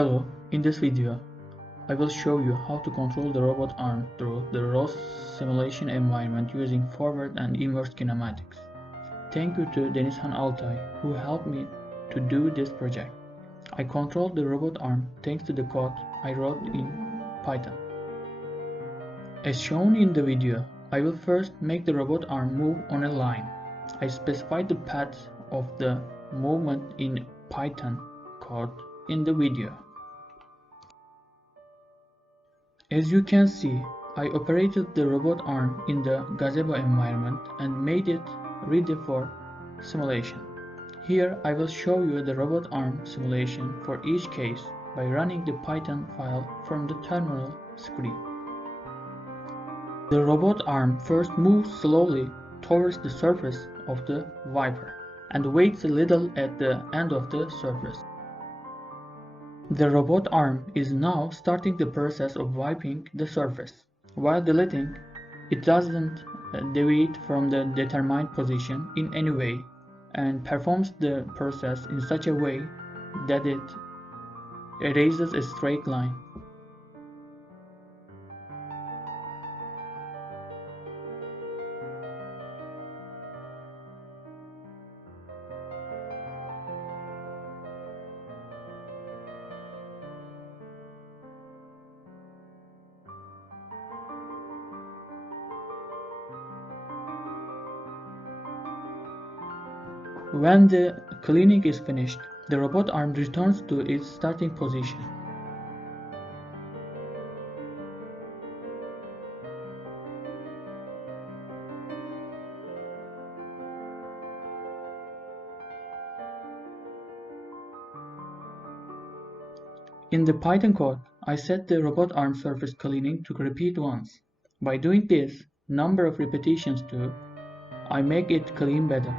Hello, in this video, I will show you how to control the robot arm through the ROS simulation environment using forward and inverse kinematics. Thank you to Denizhan Altay who helped me to do this project. I controlled the robot arm thanks to the code I wrote in Python. As shown in the video, I will first make the robot arm move on a line. I specified the path of the movement in Python code in the video. As you can see, I operated the robot arm in the gazebo environment and made it ready for simulation. Here I will show you the robot arm simulation for each case by running the Python file from the terminal screen. The robot arm first moves slowly towards the surface of the wiper and waits a little at the end of the surface. The robot arm is now starting the process of wiping the surface. While deleting, it doesn't deviate from the determined position in any way and performs the process in such a way that it erases a straight line. When the cleaning is finished, the robot arm returns to its starting position. In the Python code, I set the robot arm surface cleaning to repeat once. By doing this number of repetitions too, I make it clean better.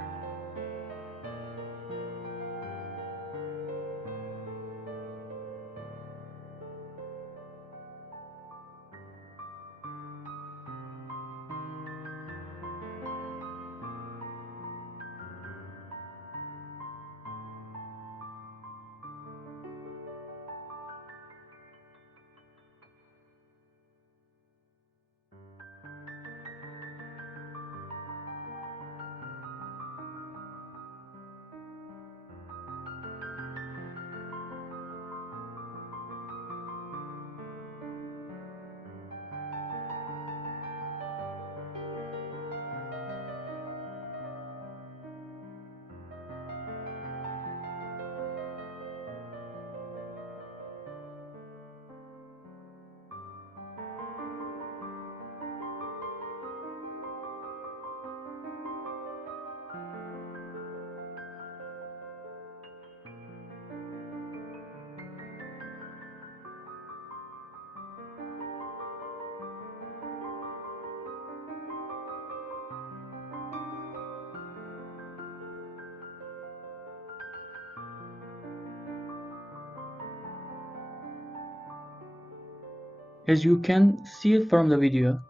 As you can see from the video,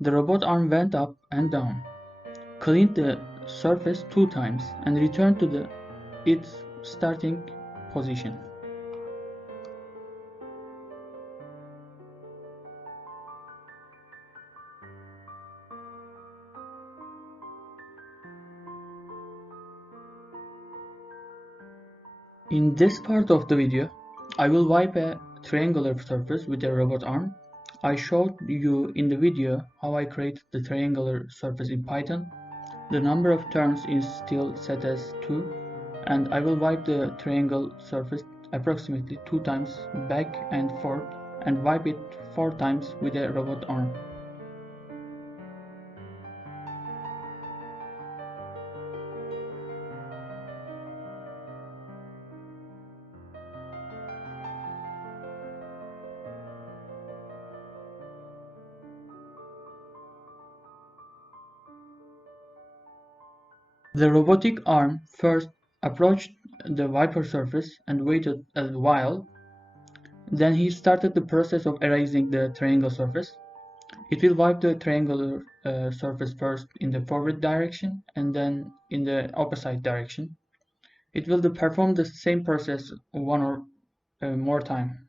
the robot arm went up and down, cleaned the surface 2 times and returned to its starting position. In this part of the video, I will wipe a triangular surface with a robot arm. I showed you in the video how I created the triangular surface in Python. The number of turns is still set as 2, and I will wipe the triangle surface approximately 2 times back and forth and wipe it 4 times with a robot arm. The robotic arm first approached the wiper surface and waited a while. Then he started the process of erasing the triangle surface. It will wipe the triangular surface first in the forward direction and then in the opposite direction. It will perform the same process 1 or more time.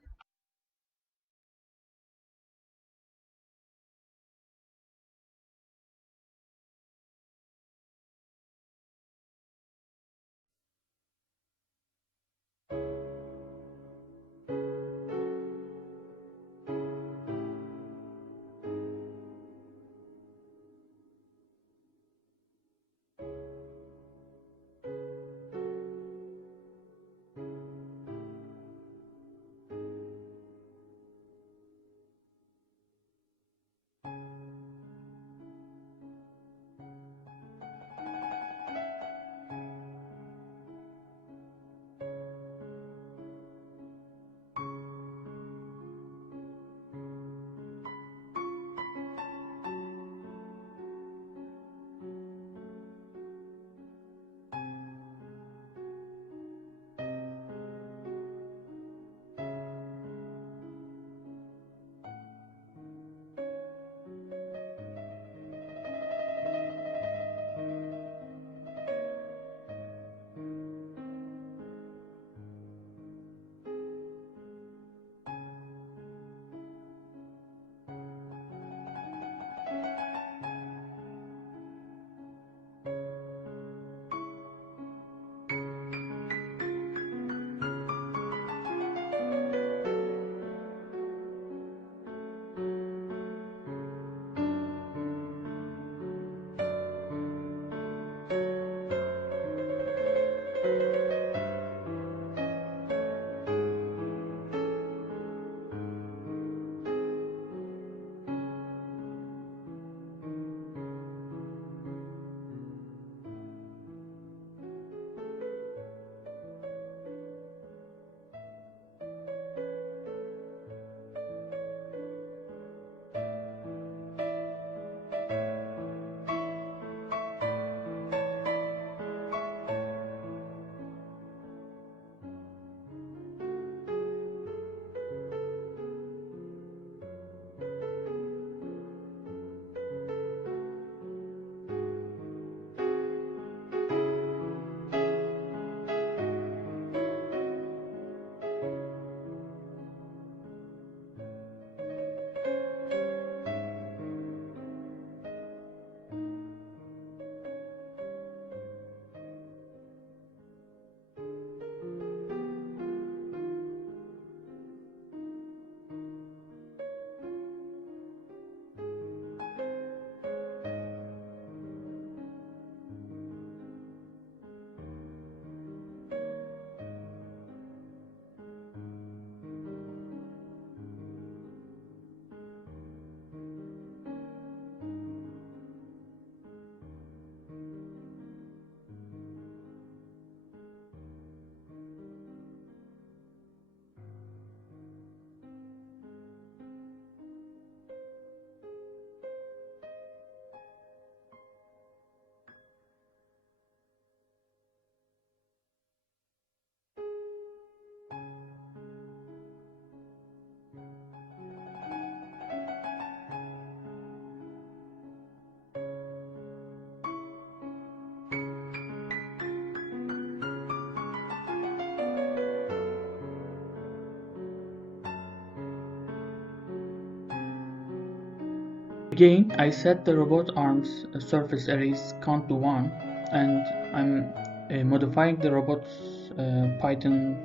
Again, I set the robot arms surface erase count to 1, and I'm modifying the robot's Python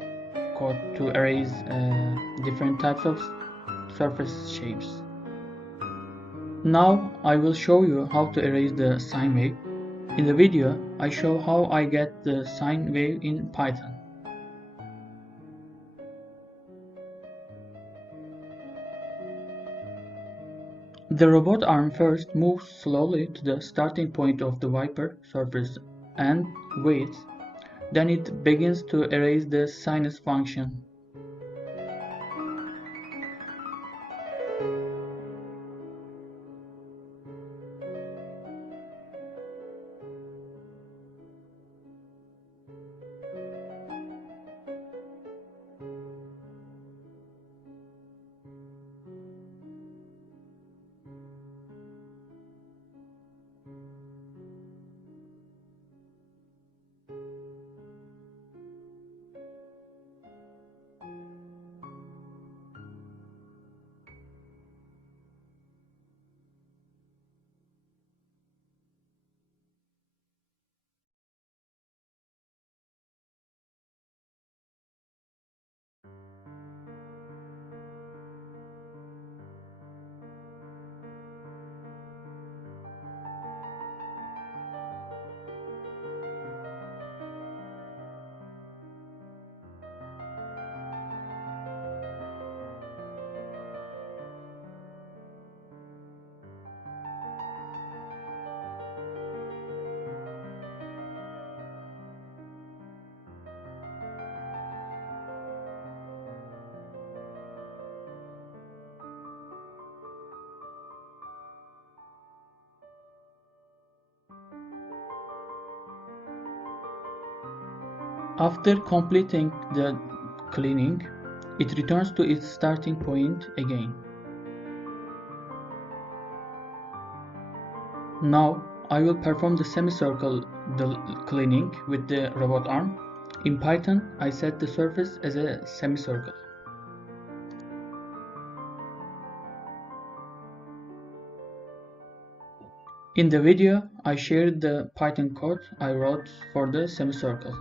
code to erase different types of surface shapes. Now I will show you how to erase the sine wave. In the video, I show how I get the sine wave in Python. The robot arm first moves slowly to the starting point of the wiper surface and waits. Then it begins to erase the sinus function. After completing the cleaning, it returns to its starting point again. Now I will perform the semicircle cleaning with the robot arm. In Python, I set the surface as a semicircle. In the video, I shared the Python code I wrote for the semicircle.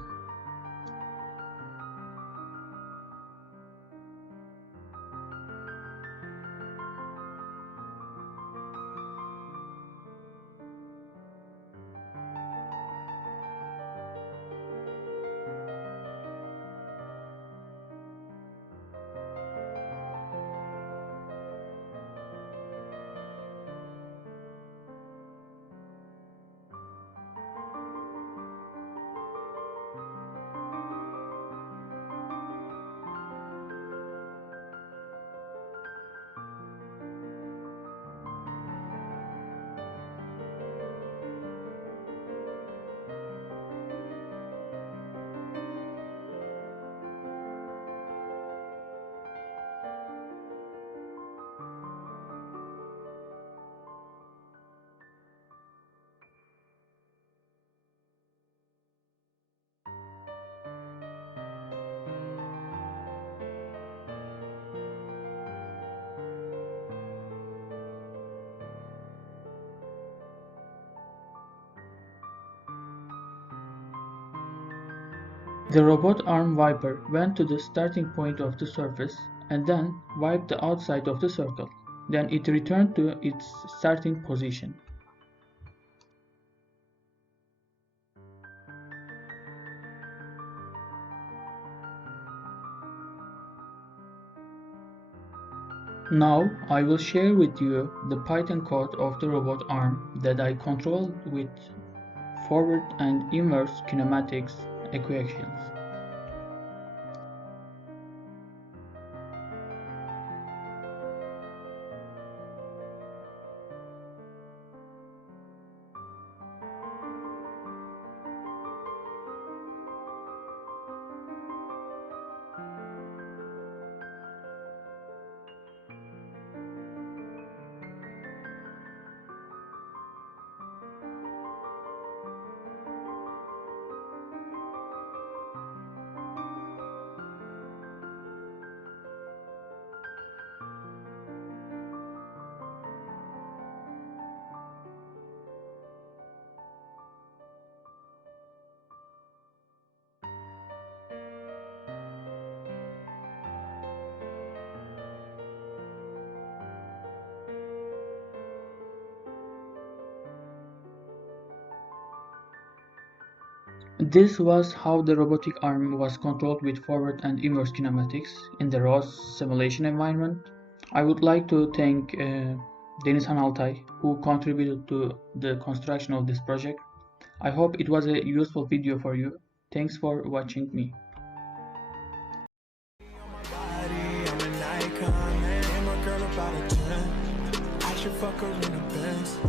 The robot arm wiper went to the starting point of the surface and then wiped the outside of the circle. Then it returned to its starting position. Now I will share with you the Python code of the robot arm that I controlled with forward and inverse kinematics equations. This was how the robotic arm was controlled with forward and inverse kinematics in the ROS simulation environment. I would like to thank Denizhan Altay, who contributed to the construction of this project. I hope it was a useful video for you. Thanks for watching me. I should fuck her in a Benz.